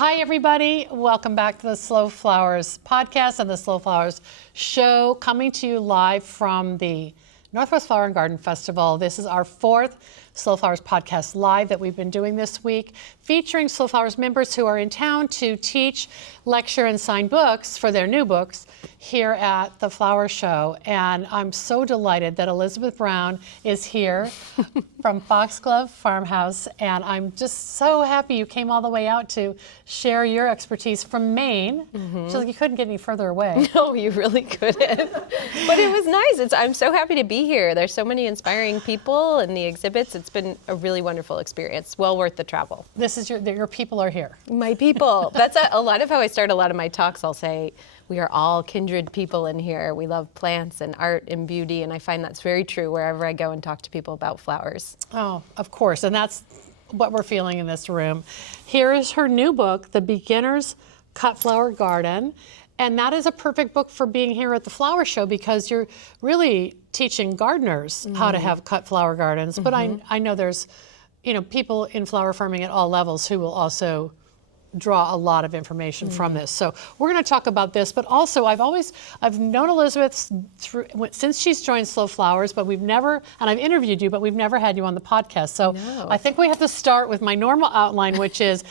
Hi, everybody. Welcome back to the Slow Flowers podcast and the Slow Flowers show, coming to you live from the Northwest Flower and Garden Festival. This is our fourth Slow Flowers podcast live that we've been doing this week, featuring Slow Flowers members who are in town to teach, lecture, and sign books for their new books here at the Flower Show. And I'm so delighted that Elizabeth Brown is here from Foxglove Farmhouse. And I'm just so happy you came all the way out to share your expertise from Maine. So you couldn't get any further away. No, you really couldn't. But it was nice. I'm so happy to be here. There's so many inspiring people and the exhibits. It's been a really wonderful experience. Well worth the travel. This is your people are here. My people. That's a lot of how I start a lot of my talks. I'll say, we are all kindred people in here. We love plants and art and beauty, and I find that's very true wherever I go and talk to people about flowers. Oh, of course, and that's what we're feeling in this room. Here is her new book, The Beginner's Cut Flower Garden, and that is a perfect book for being here at the Flower Show because you're really teaching gardeners how to have cut flower gardens. But I know there's, people in flower farming at all levels who will also draw a lot of information from this. So we're going to talk about this, but also I've known Elizabeth since she's joined Slow Flowers, but we've never, and I've interviewed you, but we've never had you on the podcast. So I think we have to start with my normal outline, which is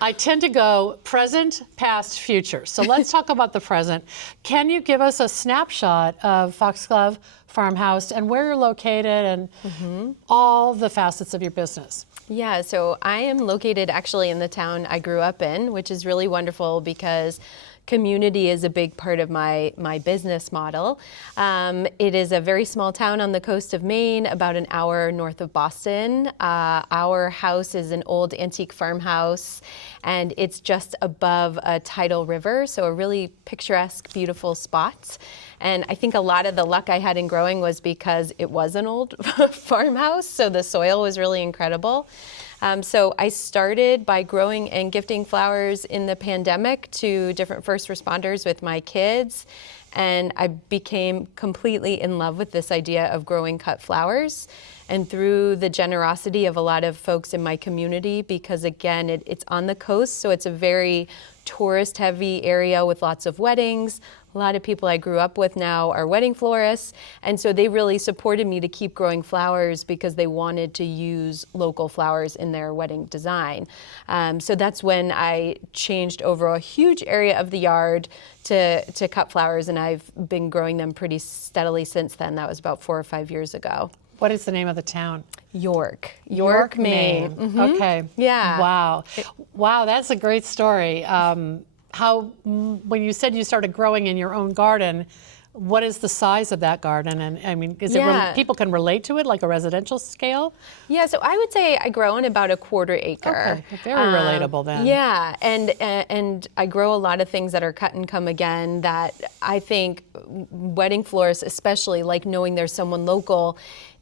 I tend to go present, past, future. So let's talk about the present. Can you give us a snapshot of Foxglove Farmhouse and where you're located and all the facets of your business? Yeah, so I am located actually in the town I grew up in, which is really wonderful because community is a big part of my business model. It is a very small town on the coast of Maine, about an hour north of Boston. Our house is an old antique farmhouse, and it's just above a tidal river, so a really picturesque, beautiful spot. And I think a lot of the luck I had in growing was because it was an old farmhouse, so the soil was really incredible. So I started by growing and gifting flowers in the pandemic to different first responders with my kids. And I became completely in love with this idea of growing cut flowers. And through the generosity of a lot of folks in my community, because again, it's on the coast, so it's a very tourist-heavy area with lots of weddings. A lot of people I grew up with now are wedding florists, and so they really supported me to keep growing flowers because they wanted to use local flowers in their wedding design. So that's when I changed over a huge area of the yard to cut flowers, and I've been growing them pretty steadily since then. That was about 4 or 5 years ago. What is the name of the town? York, Maine. Okay. Yeah. Wow, that's a great story. When you said you started growing in your own garden, what is the size of that garden? And I mean, is it people can relate to it like a residential scale? Yeah, so I would say I grow in about a 1/4 acre. Okay, very relatable then. Yeah, and I grow a lot of things that are cut and come again that I think wedding florists especially like knowing there's someone local.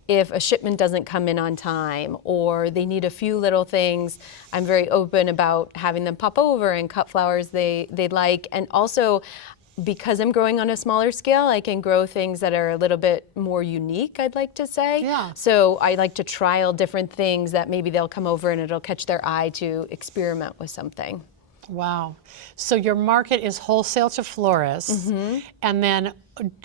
If a shipment doesn't come in on time or they need a few little things, I'm very open about having them pop over and cut flowers they like. And also, because I'm growing on a smaller scale, I can grow things that are a little bit more unique, I'd like to say. Yeah. So I like to trial different things that maybe they'll come over and it'll catch their eye to experiment with something. Wow. So your market is wholesale to florists, and then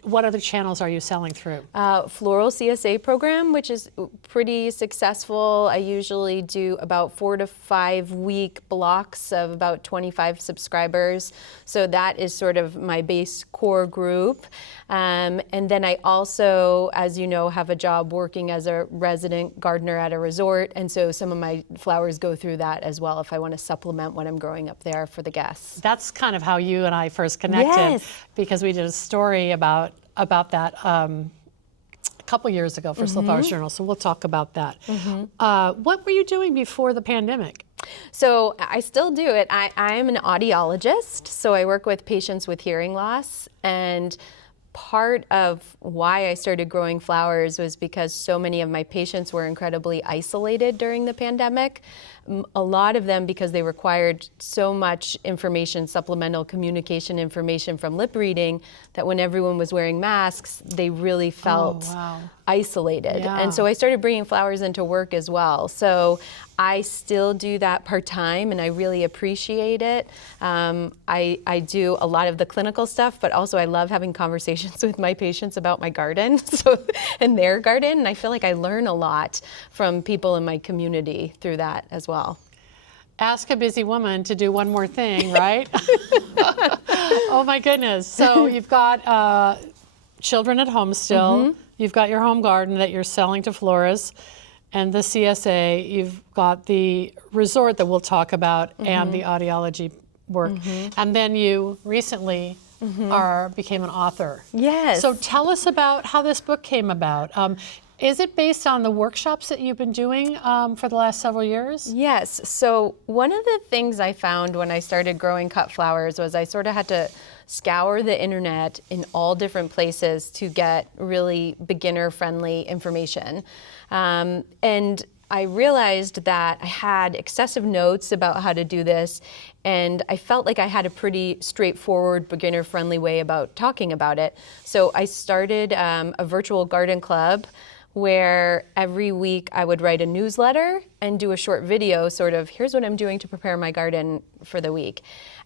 what other channels are you selling through? Floral CSA program, which is pretty successful. I usually do about 4 to 5 week blocks of about 25 subscribers. So that is sort of my base core group. And then I also, as you know, have a job working as a resident gardener at a resort. And so some of my flowers go through that as well if I want to supplement what I'm growing up there for the guests. That's kind of how you and I first connected, because we did a story about that a couple years ago for Slow Flowers Journal, so we'll talk about that. What were you doing before the pandemic? So I still do it. I am an audiologist, so I work with patients with hearing loss, and part of why I started growing flowers was because so many of my patients were incredibly isolated during the pandemic. A lot of them because they required so much information, supplemental communication information from lip reading, that when everyone was wearing masks, they really felt isolated. Yeah. And so I started bringing flowers into work as well. So I still do that part-time, and I really appreciate it. I do a lot of the clinical stuff, but also I love having conversations with my patients about my garden and their garden. And I feel like I learn a lot from people in my community through that as well. Ask a busy woman to do one more thing, right? Oh my goodness. So you've got children at home still. You've got your home garden that you're selling to florists and the CSA. You've got the resort that we'll talk about and the audiology work. And then you recently became an author. Yes. So tell us about how this book came about. Is it based on the workshops that you've been doing for the last several years? Yes. So one of the things I found when I started growing cut flowers was I sort of had to scour the internet in all different places to get really beginner-friendly information. And I realized that I had excessive notes about how to do this, and I felt like I had a pretty straightforward, beginner-friendly way about talking about it. So I started a virtual garden club where every week I would write a newsletter and do a short video, sort of, here's what I'm doing to prepare my garden for the week.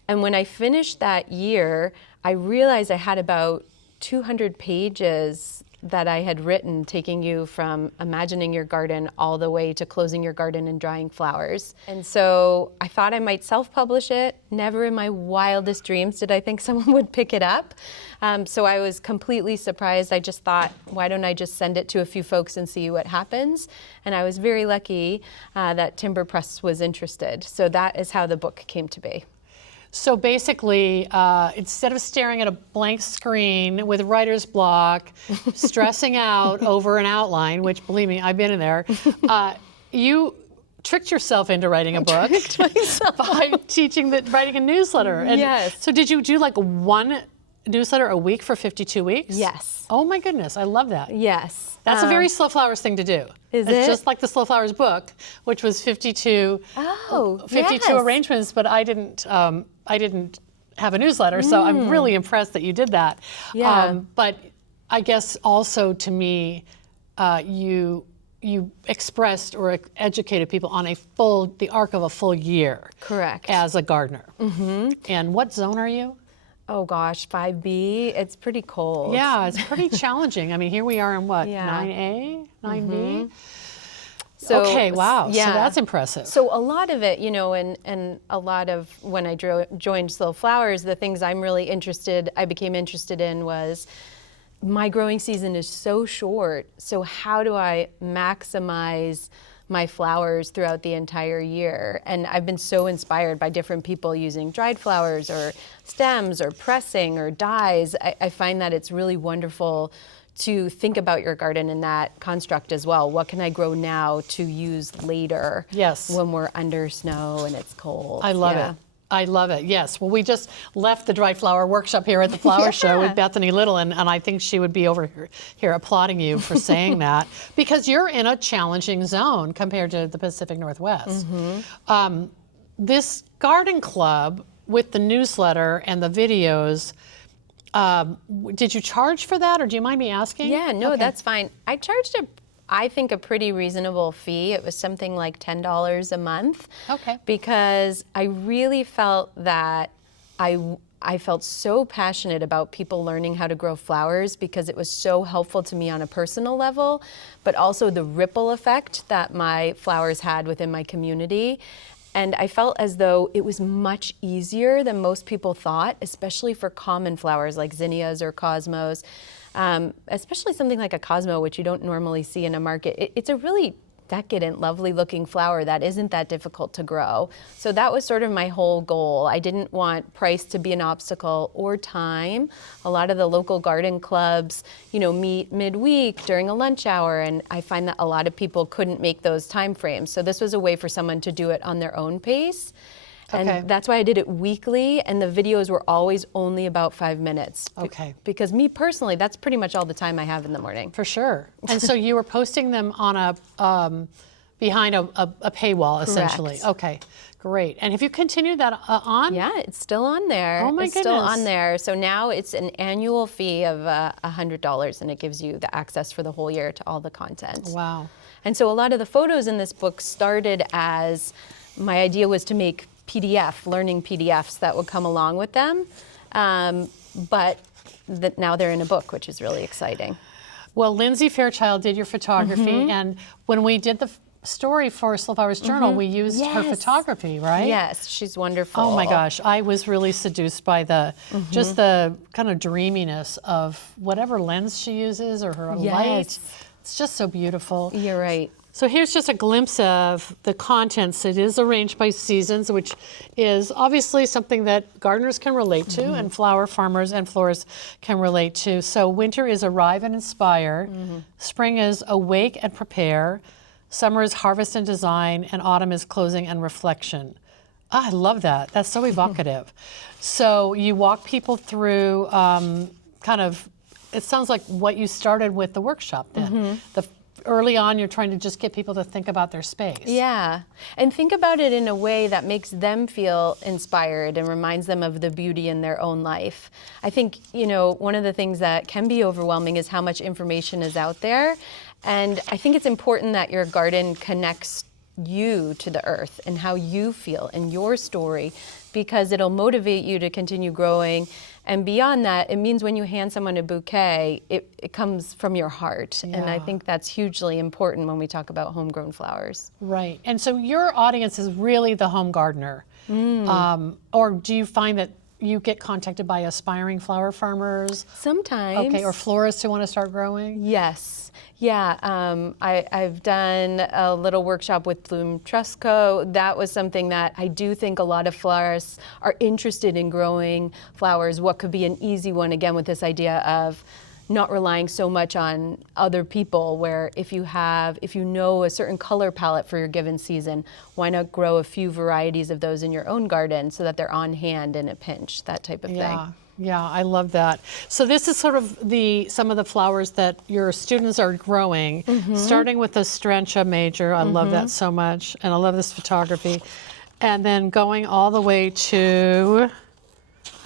And when I finished that year, I realized I had about 200 pages that I had written, taking you from imagining your garden all the way to closing your garden and drying flowers. And so I thought I might self-publish it. Never in my wildest dreams did I think someone would pick it up. So I was completely surprised. I just thought, why don't I just send it to a few folks and see what happens? And I was very lucky that Timber Press was interested. So that is how the book came to be. So basically, instead of staring at a blank screen with writer's block, stressing out over an outline, which, believe me, I've been in there, you tricked yourself into writing a book by writing a newsletter. And yes. So did you do like one newsletter a week for 52 weeks? Yes. Oh my goodness, I love that. Yes. That's a very Slow Flowers thing to do. Is it's it? just like the Slow Flowers book, which was 52 yes. arrangements, but I didn't have a newsletter, so I'm really impressed that you did that. Yeah. But I guess also to me, you expressed or educated people on the arc of a full year. Correct. As a gardener. And what zone are you? Oh gosh, 5B, it's pretty cold. Yeah, it's pretty challenging. I mean, here we are in what, Yeah. 9A, 9B? So, okay, wow, yeah. so that's impressive. So a lot of it, and a lot of when I joined Slow Flowers, the things I became interested in was, my growing season is so short, so how do I maximize my flowers throughout the entire year? And I've been so inspired by different people using dried flowers or stems or pressing or dyes. I find that it's really wonderful to think about your garden in that construct as well. What can I grow now to use later? Yes. When we're under snow and it's cold. I love it. I love it, yes. Well, we just left the dried flower workshop here at the Flower Show with Bethany Little, and I think she would be over here applauding you for saying that, because you're in a challenging zone compared to the Pacific Northwest. This garden club with the newsletter and the videos, did you charge for that, or do you mind me asking? Yeah, no, Okay. that's fine. I charged I think a pretty reasonable fee. It was something like $10 a month. Okay. Because I really felt that I felt so passionate about people learning how to grow flowers, because it was so helpful to me on a personal level, but also the ripple effect that my flowers had within my community. And I felt as though it was much easier than most people thought, especially for common flowers like zinnias or cosmos. Especially something like a cosmo, which you don't normally see in a market. It's a really decadent, lovely looking flower that isn't that difficult to grow. So that was sort of my whole goal. I didn't want price to be an obstacle, or time. A lot of the local garden clubs, meet midweek during a lunch hour, and I find that a lot of people couldn't make those time frames. So this was a way for someone to do it on their own pace. Okay. And that's why I did it weekly, and the videos were always only about 5 minutes. Okay. Because me personally, that's pretty much all the time I have in the morning. For sure. And so you were posting them on a behind a paywall, essentially. Correct. Okay, great. And have you continued that on? Yeah, it's still on there. Oh my It's still goodness. on there. So now it's an annual fee of $100, and it gives you the access for the whole year to all the content. Wow. And so a lot of the photos in this book started as my idea was to make learning PDFs that would come along with them. But now they're in a book, which is really exciting. Well, Lindsay Fairchild did your photography, and when we did the story for Slow Flowers Journal, we used her Yes. photography, right? Yes, she's wonderful. Oh my gosh, I was really seduced by the just the kind of dreaminess of whatever lens she uses or her light. It's just so beautiful. You're right. So here's just a glimpse of the contents. It is arranged by seasons, which is obviously something that gardeners can relate to and flower farmers and florists can relate to. So winter is arrive and inspire, spring is awake and prepare, summer is harvest and design, and autumn is closing and reflection. I love that. That's so evocative. So you walk people through kind of, it sounds like what you started with the workshop then. Early on, you're trying to just get people to think about their space. Yeah, and think about it in a way that makes them feel inspired and reminds them of the beauty in their own life. I think, one of the things that can be overwhelming is how much information is out there. And I think it's important that your garden connects you to the earth and how you feel and your story, because it'll motivate you to continue growing. And beyond that, it means when you hand someone a bouquet, it comes from your heart. And I think that's hugely important when we talk about homegrown flowers. Right. And so your audience is really the home gardener. Or do you find that you get contacted by aspiring flower farmers? Sometimes. Okay, or florists who want to start growing? Yes. Yeah, I've done a little workshop with Bloom Trusco. That was something that I do think a lot of florists are interested in growing flowers. What could be an easy one, again, with this idea of not relying so much on other people, where if you know a certain color palette for your given season, why not grow a few varieties of those in your own garden so that they're on hand in a pinch, that type of thing. Yeah, I love that. So this is sort of some of the flowers that your students are growing, starting with the Strentia Major. I love that so much, and I love this photography. And then going all the way to,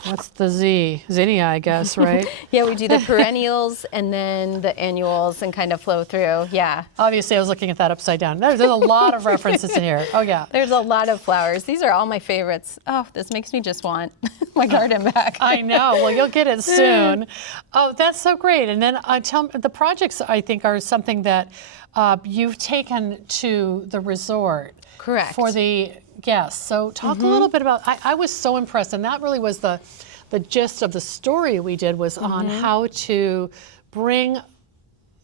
what's the zinnia, I guess, right? Yeah, we do the perennials and then the annuals and kind of flow through, yeah. Obviously, I was looking at that upside down. There's a lot of references in here. Oh, yeah. There's a lot of flowers. These are all my favorites. Oh, this makes me just want my garden back. I know. Well, you'll get it soon. Oh, that's so great. And then tell me, the projects, I think, are something that you've taken to the resort. Correct. For the guests. So talk a little bit about, I was so impressed, and that really was the gist of the story we did, was on how to bring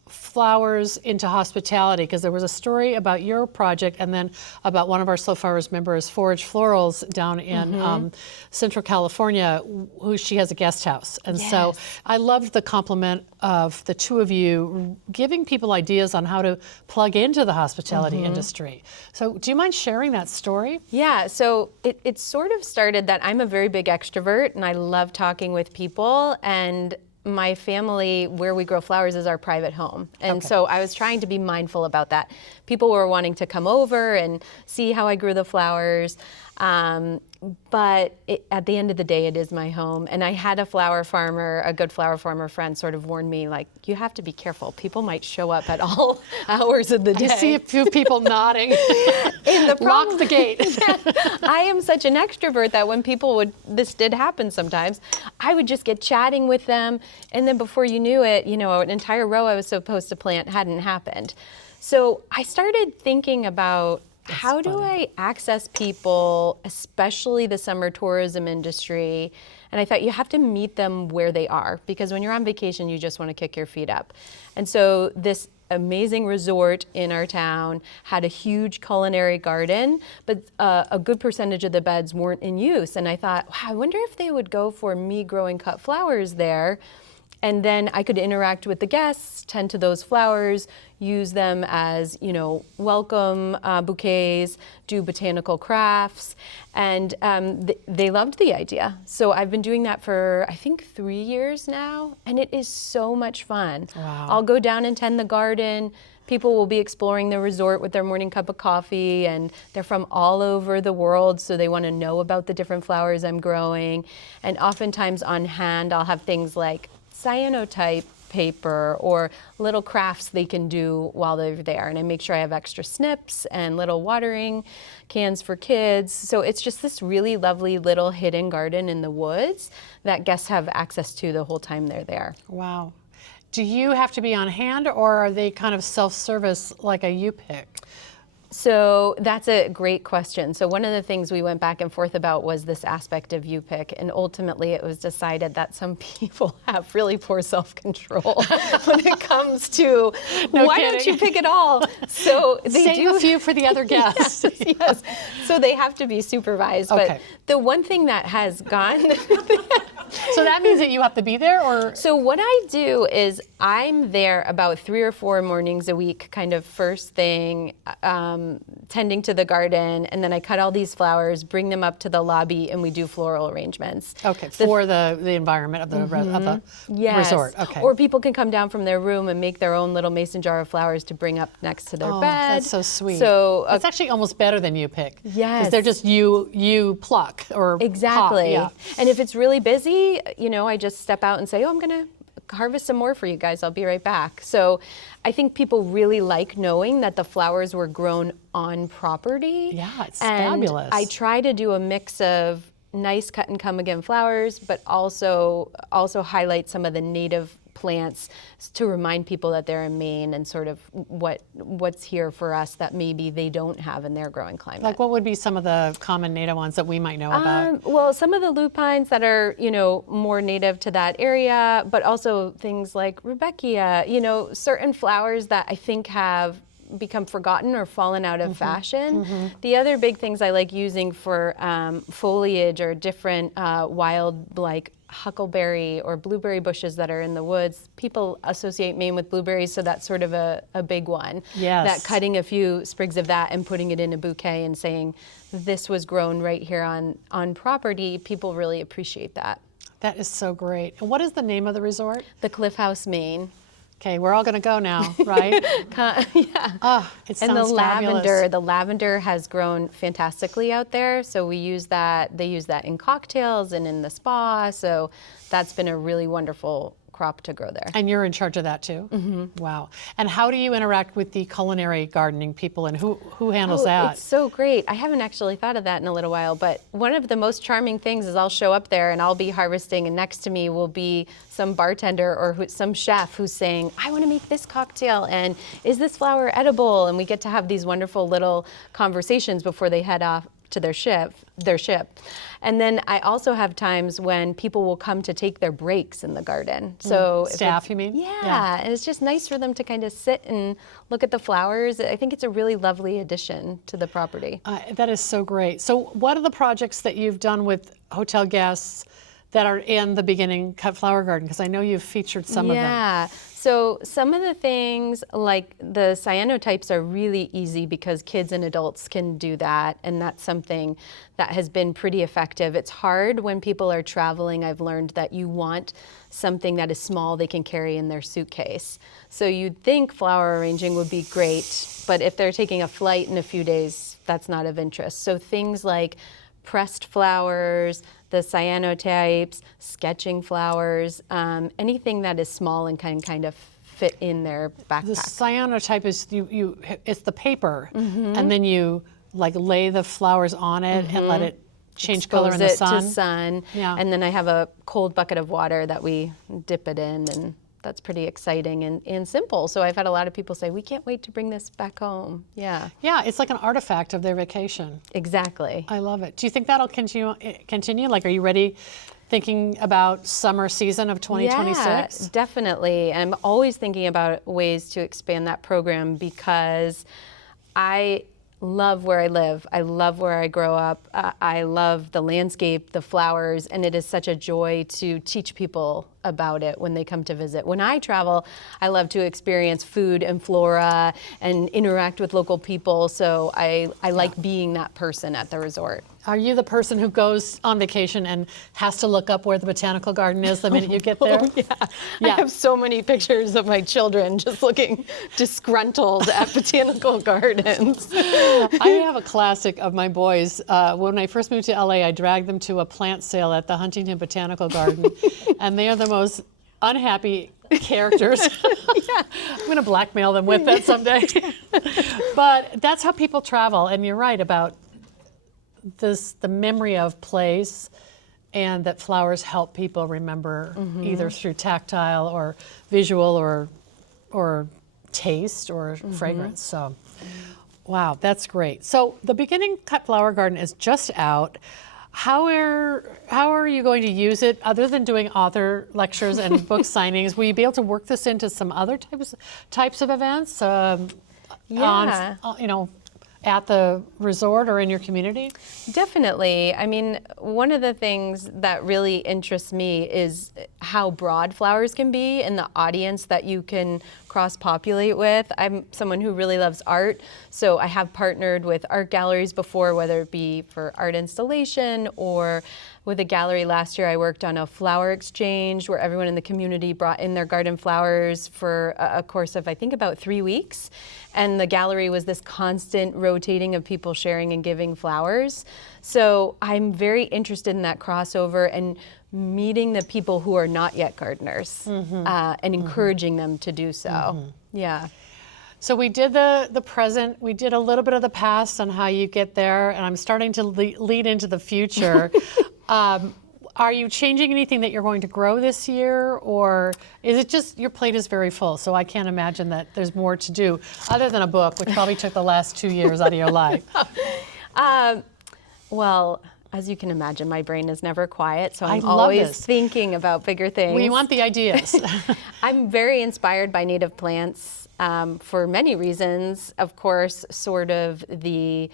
flowers into hospitality, because there was a story about your project and then about one of our Slow Flowers members, Forage Florals, down in Central California, who she has a guest house. And so I loved the compliment of the two of you giving people ideas on how to plug into the hospitality industry. So do you mind sharing that story? Yeah, so it sort of started that I'm a very big extrovert and I love talking with people, and my family, where we grow flowers, is our private home. And so I was trying to be mindful about that. People were wanting to come over and see how I grew the flowers. But at the end of the day, it is my home. And I had a good flower farmer friend sort of warn me, like, you have to be careful. People might show up at all hours of the day. I see a few people nodding. Lock the gate. I am such an extrovert that when this did happen sometimes, I would just get chatting with them. And then before you knew it, an entire row I was supposed to plant hadn't happened. So I started thinking about, how do I access people, especially the summer tourism industry? And I thought you have to meet them where they are, because when you're on vacation, you just want to kick your feet up. And so this amazing resort in our town had a huge culinary garden, but a good percentage of the beds weren't in use. And I thought, wow, I wonder if they would go for me growing cut flowers there. And then I could interact with the guests, tend to those flowers, use them as, welcome bouquets, do botanical crafts. And they loved the idea. So I've been doing that for, I think, 3 years now. And it is so much fun. Wow. I'll go down and tend the garden, People will be exploring the resort with their morning cup of coffee, and they're from all over the world, so they want to know about the different flowers I'm growing. And oftentimes on hand, I'll have things like cyanotype paper or little crafts they can do while they're there. And I make sure I have extra snips and little watering cans for kids. So it's just this really lovely little hidden garden in the woods that guests have access to the whole time they're there. Wow. Do you have to be on hand, or are they kind of self-service like a U-Pick? So that's a great question. So one of the things we went back and forth about was this aspect of U-Pick, and ultimately it was decided that some people have really poor self-control when it comes to why don't you pick it all? So they Save a few for the other guests. Yes. So they have to be supervised. Okay. But the one thing that has gone So that means that you have to be there, or? So what I do is I'm there about 3 or 4 mornings a week, kind of first thing, tending to the garden, and then I cut all these flowers, bring them up to the lobby, and we do floral arrangements. Okay, for the environment of the Yes. resort. Okay. Or people can come down from their room and make their own little mason jar of flowers to bring up next to their Oh, bed. that's so sweet. So it's actually almost better than you pick. Yes. Because they're just you pluck or exactly. pop, yeah. And if it's really busy, I just step out and say, oh, I'm going to harvest some more for you guys. I'll be right back. So I think people really like knowing that the flowers were grown on property. Yeah, it's and fabulous. I try to do a mix of nice cut and come again flowers, but also highlight some of the native plants to remind people that they're in Maine and sort of what's here for us that maybe they don't have in their growing climate. Like what would be some of the common native ones that we might know about? Well, some of the lupines that are, more native to that area, but also things like Rudbeckia, certain flowers that I think have become forgotten or fallen out of fashion. The other big things I like using for foliage are different wild, like huckleberry or blueberry bushes that are in the woods. People associate Maine with blueberries, so that's sort of a big one. Yes. That cutting a few sprigs of that and putting it in a bouquet and saying, this was grown right here on property, people really appreciate that. That is so great. And what is the name of the resort? The Cliff House Maine. Okay, we're all going to go now, right? Yeah. Oh, it sounds And fabulous. the lavender has grown fantastically out there. So we use that, they use that in cocktails and in the spa. So that's been a really wonderful crop to grow there. And you're in charge of that too? Wow. And how do you interact with the culinary gardening people, and who handles that? It's so great. I haven't actually thought of that in a little while, but one of the most charming things is I'll show up there and I'll be harvesting, and next to me will be some bartender or some chef who's saying, I want to make this cocktail, and is this flower edible? And we get to have these wonderful little conversations before they head off to their ship. And then I also have times when people will come to take their breaks in the garden. So Staff, you mean? Yeah, and it's just nice for them to kind of sit and look at the flowers. I think it's a really lovely addition to the property. That is so great. So what are the projects that you've done with hotel guests that are in the beginning cut flower garden? Because I know you've featured some of them. Yeah. So some of the things like the cyanotypes are really easy because kids and adults can do that, and that's something that has been pretty effective. It's hard when people are traveling. I've learned that you want something that is small they can carry in their suitcase. So you'd think flower arranging would be great, but if they're taking a flight in a few days, that's not of interest. So things like pressed flowers, the cyanotypes, sketching flowers, anything that is small and can kind of fit in their backpack. The cyanotype is it's the paper, and then you like lay the flowers on it and let it change color in the sun. To sun. Yeah. And then I have a cold bucket of water that we dip it in, and that's pretty exciting and simple. So I've had a lot of people say, we can't wait to bring this back home. Yeah. Yeah, it's like an artifact of their vacation. Exactly. I love it. Do you think that'll continue? Like, are you ready thinking about summer season of 2026? Yeah, definitely. I'm always thinking about ways to expand that program because I love where I live. I love where I grow up. I love the landscape, the flowers, and it is such a joy to teach people about it when they come to visit. When I travel, I love to experience food and flora and interact with local people, so I like being that person at the resort. Are you the person who goes on vacation and has to look up where the botanical garden is the minute you get there? Oh, yeah. I have so many pictures of my children just looking disgruntled at botanical gardens. I have a classic of my boys. When I first moved to LA, I dragged them to a plant sale at the Huntington Botanical Garden, and they are the most unhappy characters. Yeah. I'm going to blackmail them with that someday. But that's how people travel, and you're right about the memory of place, and that flowers help people remember either through tactile or visual or taste or fragrance. So, wow, that's great. So the Beginning Cut Flower Garden is just out. How are you going to use it other than doing author lectures and book signings? Will you be able to work this into some other types of events? Yeah. At the resort or in your community? Definitely. I mean, one of the things that really interests me is how broad flowers can be and the audience that you can cross-populate with. I'm someone who really loves art, so I have partnered with art galleries before, whether it be for art installation or with a gallery last year. I worked on a flower exchange where everyone in the community brought in their garden flowers for a course of, I think, about 3 weeks. And the gallery was this constant rotating of people sharing and giving flowers. So I'm very interested in that crossover and meeting the people who are not yet gardeners and encouraging them to do so. Yeah. So we did the present, we did a little bit of the past on how you get there, and I'm starting to lead into the future. Are you changing anything that you're going to grow this year, or is it just your plate is very full, so I can't imagine that there's more to do other than a book, which probably took the last 2 years out of your life? Well, as you can imagine, my brain is never quiet, so I'm love always this. thinking about bigger things. We want the ideas. I'm very inspired by native plants for many reasons. Of course, sort of the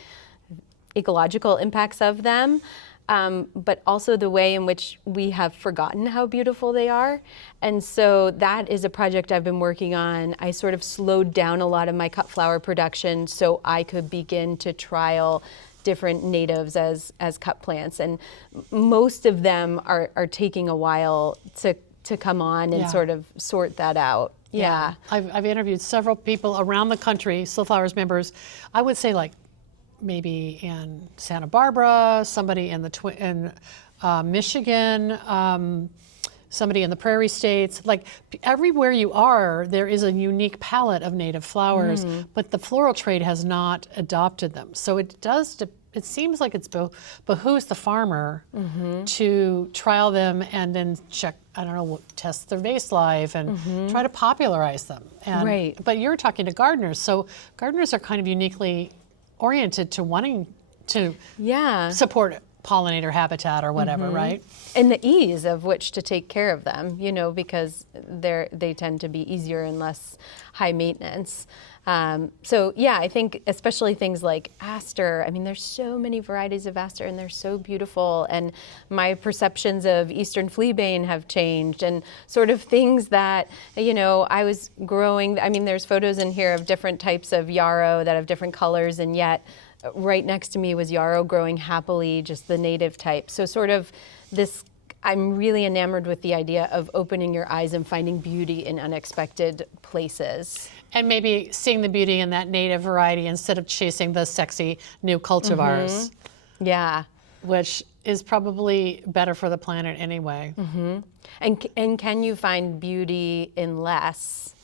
ecological impacts of them, but also the way in which we have forgotten how beautiful they are. And so that is a project I've been working on. I sort of slowed down a lot of my cut flower production so I could begin to trial different natives as cut plants. And most of them are taking a while to come on and sort of sort that out. Yeah. I've interviewed several people around the country, Slow Flowers members. I would say like maybe in Santa Barbara, somebody in Michigan, somebody in the prairie states. Like everywhere you are, there is a unique palette of native flowers, but the floral trade has not adopted them. So it seems like it behooves the farmer to trial them and then check, test their vase life and try to popularize them. Right. But you're talking to gardeners, so gardeners are kind of uniquely oriented to wanting to support pollinator habitat or whatever, right? And the ease of which to take care of them, because they tend to be easier and less high maintenance. So yeah, I think especially things like aster. I mean, there's so many varieties of aster and they're so beautiful. And my perceptions of eastern fleabane have changed, and sort of things that, I was growing. I mean, there's photos in here of different types of yarrow that have different colors, and yet right next to me was yarrow growing happily, just the native type. So sort of this, I'm really enamored with the idea of opening your eyes and finding beauty in unexpected places. And maybe seeing the beauty in that native variety instead of chasing the sexy new cultivars. Yeah. Which is probably better for the planet anyway. And can you find beauty in less?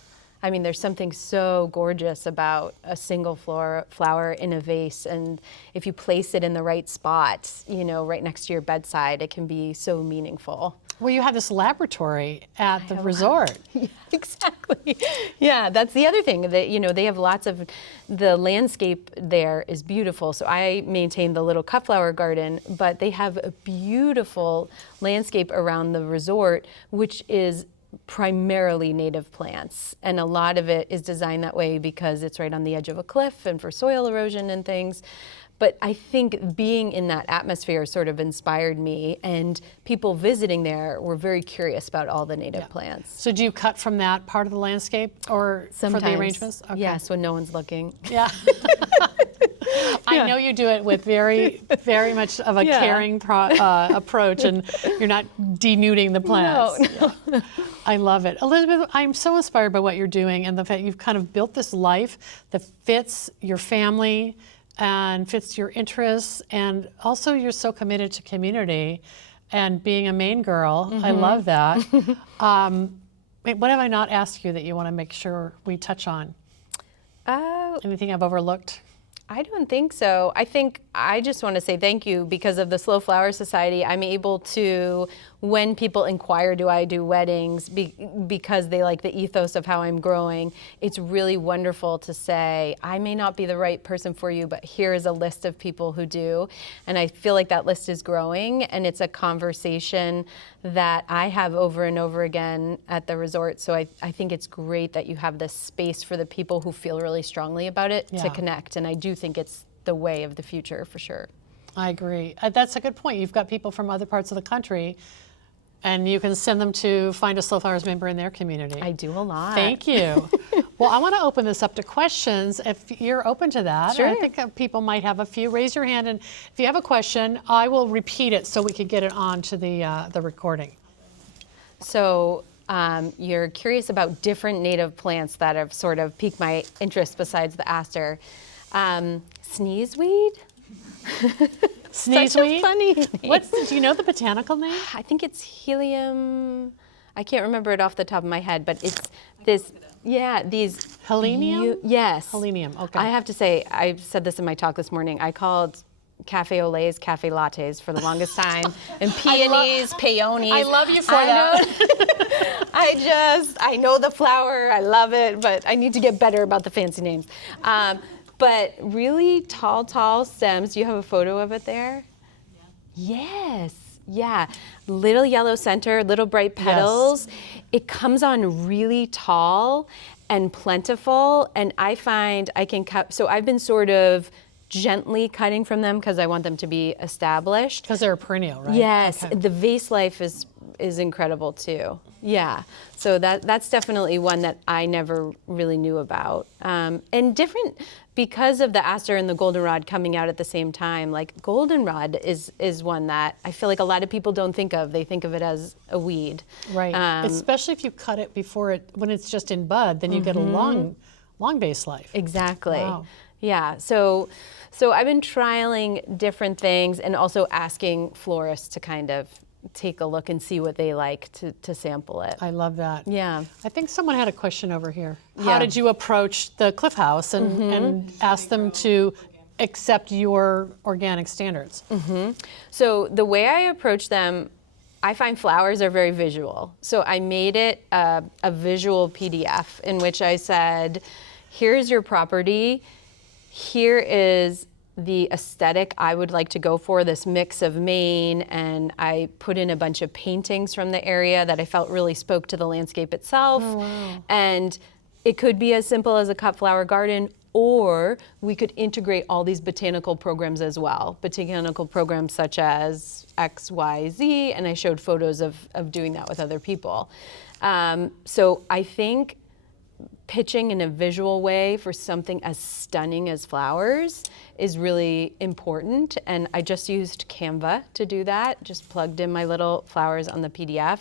I mean, there's something so gorgeous about a single flower in a vase, and if you place it in the right spot, right next to your bedside, it can be so meaningful. Well, you have this laboratory at the resort. Yeah, exactly. Yeah, that's the other thing, that they have lots of, the landscape there is beautiful. So I maintain the little cut flower garden, but they have a beautiful landscape around the resort, which is primarily native plants, and a lot of it is designed that way because it's right on the edge of a cliff and for soil erosion and things. But I think being in that atmosphere sort of inspired me, and people visiting there were very curious about all the native plants. So do you cut from that part of the landscape or Sometimes, for the arrangements? Okay. Yes, when no one's looking. Yeah. I know you do it with very, very much of a caring approach, and you're not denuding the plants. No. Yeah. I love it. Elizabeth, I'm so inspired by what you're doing and the fact you've kind of built this life that fits your family and fits your interests, and also you're so committed to community and being a Maine girl. I love that. What have I not asked you that you want to make sure we touch on? Anything I've overlooked? I don't think so. I think I just want to say thank you. Because of the Slow Flower Society, I'm able to, when people inquire, do I do weddings, because they like the ethos of how I'm growing, it's really wonderful to say, I may not be the right person for you, but here is a list of people who do. And I feel like that list is growing, and it's a conversation that I have over and over again at the resort. So I think it's great that you have this space for the people who feel really strongly about it to connect. And I do think it's the way of the future for sure. I agree. That's a good point. You've got people from other parts of the country, and you can send them to find a Slow Flowers member in their community. I do a lot. Thank you. Well, I want to open this up to questions if you're open to that. Sure. I think people might have a few. Raise your hand, and if you have a question, I will repeat it so we can get it on to the recording. So you're curious about different native plants that have sort of piqued my interest besides the aster. Sneezeweed? Sneezeweed? Such a funny name. Do you know the botanical name? I think it's helium. I can't remember it off the top of my head, but it's this, these. Helenium? Yes. Helenium, okay. I have to say, I said this in my talk this morning, I called cafe au laits cafe lattes for the longest time, and peonies, peonies. I love you for that. I know the flower, I love it, but I need to get better about the fancy names. But really tall stems. Do you have a photo of it there? Yeah. Yes. Yeah. Little yellow center, little bright petals. Yes. It comes on really tall and plentiful, and I find I can cut. So I've been sort of gently cutting from them because I want them to be established. Because they're a perennial, right? Yes. Okay. The vase life is incredible too. Yeah. So that's definitely one that I never really knew about. And different because of the aster and the goldenrod coming out at the same time. Like goldenrod is one that I feel like a lot of people don't think of. They think of it as a weed. Right. Especially if you cut it when it's just in bud, then you get a long base life. Exactly. Wow. Yeah. So I've been trialing different things and also asking florists to kind of take a look and see what they like to sample it. I love that. Yeah. I think someone had a question over here. How Yeah. did you approach the Cliff House and ask them to accept your organic standards? So the way I approach them, I find flowers are very visual. So I made it a visual PDF in which I said, here's your property. Here is the aesthetic I would like to go for, this mix of Maine, and I put in a bunch of paintings from the area that I felt really spoke to the landscape itself. Oh, wow. And it could be as simple as a cut flower garden, or we could integrate all these botanical programs as well. Botanical programs such as X, Y, Z, and I showed photos of doing that with other people. So I think pitching in a visual way for something as stunning as flowers is really important. And I just used Canva to do that, just plugged in my little flowers on the PDF.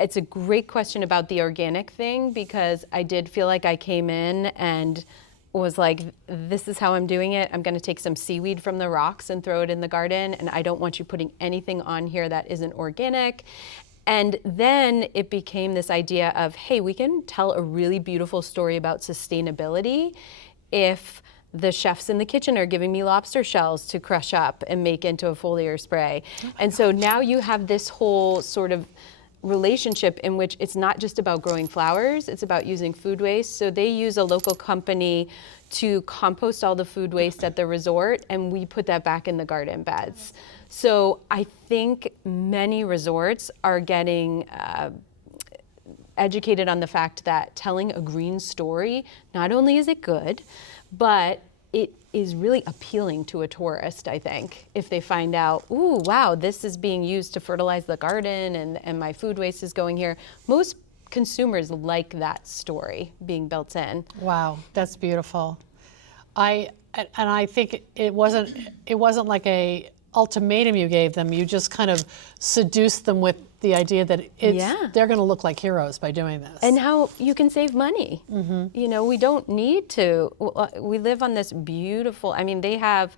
It's a great question about the organic thing, because I did feel like I came in and was like, this is how I'm doing it. I'm gonna take some seaweed from the rocks and throw it in the garden, and I don't want you putting anything on here that isn't organic. And then it became this idea of, hey, we can tell a really beautiful story about sustainability if the chefs in the kitchen are giving me lobster shells to crush up and make into a foliar spray. And so now you have this whole sort of relationship in which it's not just about growing flowers, it's about using food waste. So they use a local company to compost all the food waste at the resort, and we put that back in the garden beds. So I think many resorts are getting educated on the fact that telling a green story, not only is it good, but it is really appealing to a tourist, I think, if they find out, ooh, wow, this is being used to fertilize the garden and my food waste is going here. Most consumers like that story being built in. Wow, that's beautiful. I think it wasn't like a ultimatum you gave them. You just kind of seduced them with the idea that they're going to look like heroes by doing this. And how you can save money. You know, we don't need to. We live on this beautiful, I mean, they have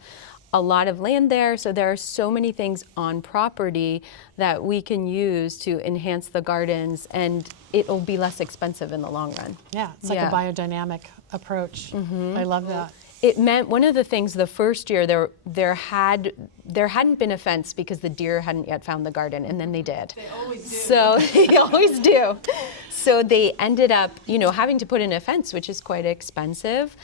a lot of land there, so there are so many things on property that we can use to enhance the gardens, and it'll be less expensive in the long run. Yeah, it's like a biodynamic approach. I love that. It meant one of the things the first year there hadn't been a fence because the deer hadn't yet found the garden, and then they did. They always do. So they always do. So they ended up, you know, having to put in a fence, which is quite expensive.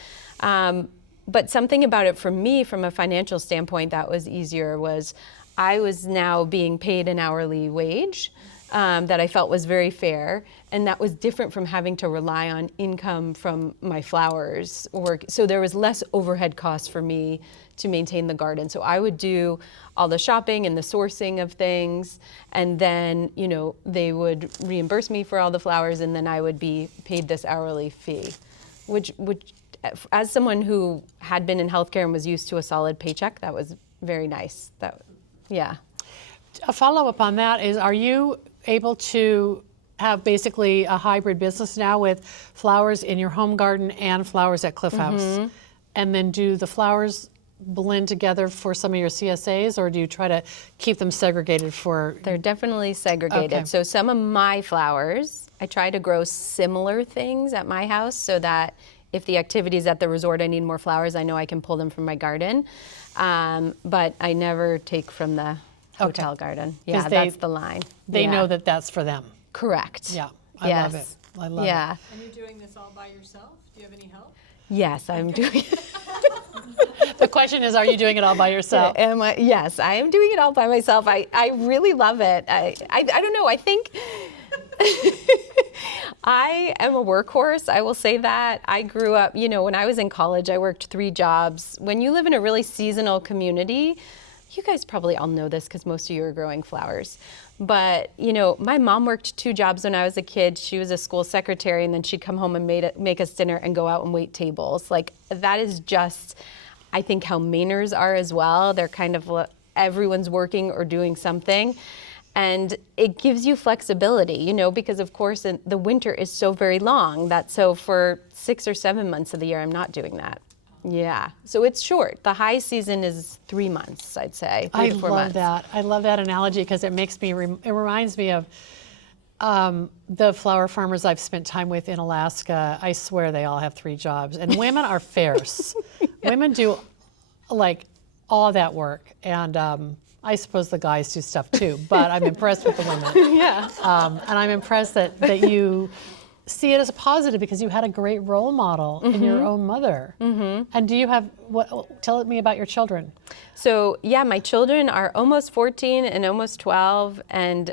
But something about it for me, from a financial standpoint, that was easier. Was I was now being paid an hourly wage that I felt was very fair. And that was different from having to rely on income from my flowers work. So there was less overhead costs for me to maintain the garden. So I would do all the shopping and the sourcing of things, and then, you know, they would reimburse me for all the flowers, and then I would be paid this hourly fee, which as someone who had been in healthcare and was used to a solid paycheck, that was very nice. A follow-up on that is, are you able to have basically a hybrid business now with flowers in your home garden and flowers at Cliff House? And then do the flowers blend together for some of your CSAs, or do you try to keep them segregated for? They're definitely segregated. Okay. So some of my flowers, I try to grow similar things at my house so that if the activities at the resort I need more flowers, I know I can pull them from my garden. But I never take from the hotel garden. Yeah, that's the line. They know that that's for them. Correct. Yeah, I love it. I love it. And you're doing this all by yourself? Do you have any help? Yes, I'm doing it. The question is, are you doing it all by yourself? Yes, I am doing it all by myself. I really love it. I don't know, I think I am a workhorse, I will say that. I grew up, you know, when I was in college, I worked 3 jobs. When you live in a really seasonal community, you guys probably all know this because most of you are growing flowers. But, you know, my mom worked 2 jobs when I was a kid. She was a school secretary, and then she'd come home and make us dinner and go out and wait tables. Like, that is just, I think, how Mainers are as well. They're kind of, everyone's working or doing something. And it gives you flexibility, you know, because of course the winter is so very long that so for 6 or 7 months of the year, I'm not doing that. Yeah, so it's short. The high season is 3 months, I'd say. 3 to 4 months. That. I love that analogy because it makes me, it reminds me of the flower farmers I've spent time with in Alaska. I swear they all have 3 jobs. And women are fierce. Women do like all that work. And I suppose the guys do stuff too, but I'm impressed with the women. Yeah. And I'm impressed that you see it as a positive because you had a great role model in your own mother. And do you have, tell me about your children. So yeah, my children are almost 14 and almost 12, and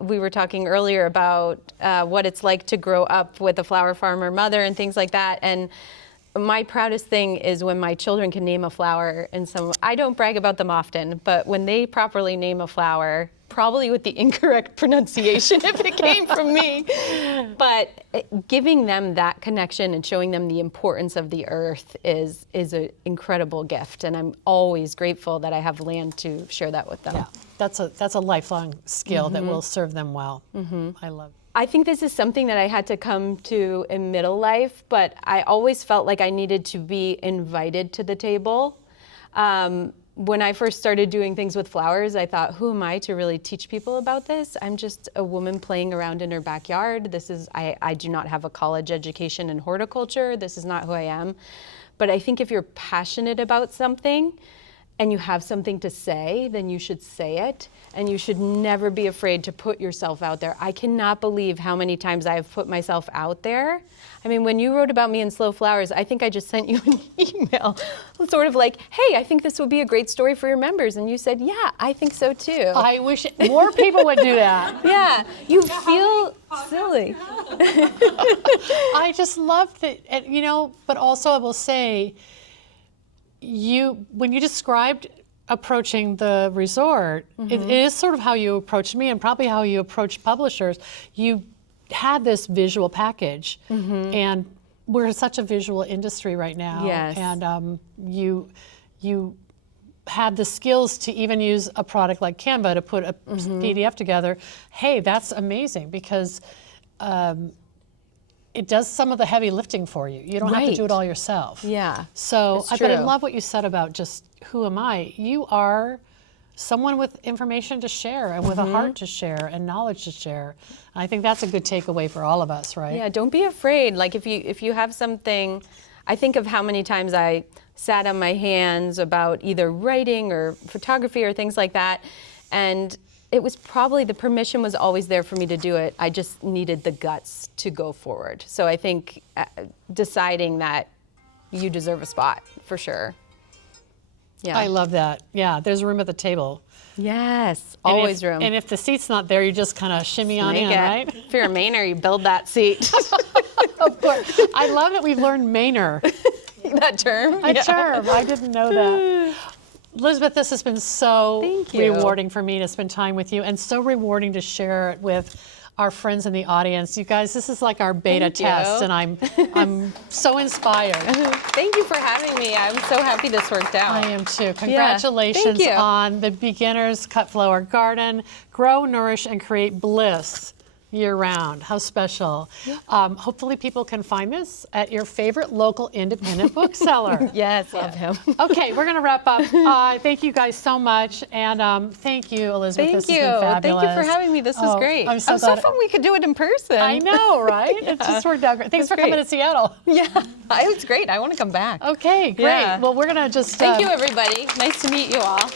we were talking earlier about what it's like to grow up with a flower farmer mother and things like that. And my proudest thing is when my children can name a flower, and I don't brag about them often, but when they properly name a flower, probably with the incorrect pronunciation if it came from me, but giving them that connection and showing them the importance of the earth is an incredible gift, and I'm always grateful that I have land to share that with them. Yeah, that's a lifelong skill that will serve them well. I love it. I think this is something that I had to come to in middle life, but I always felt like I needed to be invited to the table. When I first started doing things with flowers, I thought, who am I to really teach people about this? I'm just a woman playing around in her backyard. I do not have a college education in horticulture. This is not who I am. But I think if you're passionate about something and you have something to say, then you should say it. And you should never be afraid to put yourself out there. I cannot believe how many times I have put myself out there. I mean, when you wrote about me in Slow Flowers, I think I just sent you an email, sort of like, hey, I think this would be a great story for your members. And you said, yeah, I think so too. I wish more people would do that. Yeah, you feel silly. I just love that, you know, but also I will say, when you described approaching the resort, it is sort of how you approached me and probably how you approach publishers. You had this visual package, and we're such a visual industry right now. Yes. And you had the skills to even use a product like Canva to put a PDF together. Hey, that's amazing, because it does some of the heavy lifting for you. You don't have to do it all yourself. Yeah. So, it's but I true. love what you said about just who am I? You are someone with information to share and with a heart to share and knowledge to share. I think that's a good takeaway for all of us, right? Yeah, don't be afraid. Like if you have something, I think of how many times I sat on my hands about either writing or photography or things like that, and it was probably the permission was always there for me to do it. I just needed the guts to go forward. So I think deciding that you deserve a spot for sure. Yeah. I love that. Yeah, there's room at the table. Yes, And always if, room. And if the seat's not there, you just kind of shimmy on Make in, it. right? If you're a Mainer, you build that seat. Of course. I love that we've learned Mainer. That term. A term. I didn't know that. Elizabeth, this has been so Thank you. rewarding for me to spend time with you, and so rewarding to share it with our friends in the audience. You guys, this is like our beta Thank you. test, and I'm so inspired. Thank you for having me. I'm so happy this worked out. I am too. Congratulations you. on the Beginner's Cut Flower Garden. Grow, nourish, and create bliss year-round. How special. Hopefully people can find this at your favorite local independent bookseller. Yes, love him. Okay, we're going to wrap up. Thank you guys so much, and thank you, Elizabeth. Thank This you. has been Thank fabulous. you for having me. This was great. I'm so glad. fun we could do it in person. I know, right? It just worked out great. Thanks for coming great. to Seattle. Yeah, it was great. I want to come back. Okay, great. Yeah. Well, we're going to just... Thank you, everybody. Nice to meet you all.